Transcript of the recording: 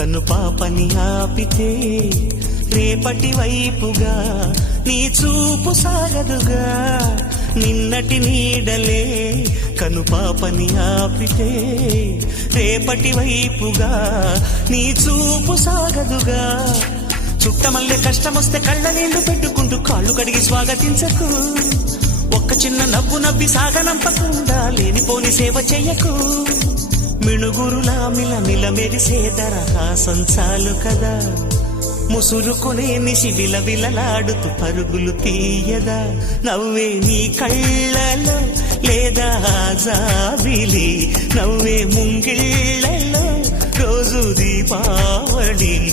కన్ను పాపని ఆపితే రేపటి వైపుగా నీ చూపు సాగదుగా. నిన్నటి నీడలే కను పాపని ఆపితే రేపటి వైపుగా నీ చూపు సాగదుగా. చుట్టమల్లె కష్టమొస్తే కళ్ళ నీళ్లు పెట్టుకుంటూ కాళ్ళు కడిగి స్వాగతించకు. ఒక్క చిన్న నవ్వు నవ్వి సాగనంపకుండా లేనిపోని సేవ చెయ్యకు. మిణుగురులా మిలమిల మెరిసే దరహాసం చాలు కదా. ముసురుకునే నిశి విలవిలలాడుతూ పరుగులు తీయదా. నవ్వే నీ కళ్ళలో లేదా జాబిలి, నవ్వే ముంగిళ్ళలో రోజు దీపావళి.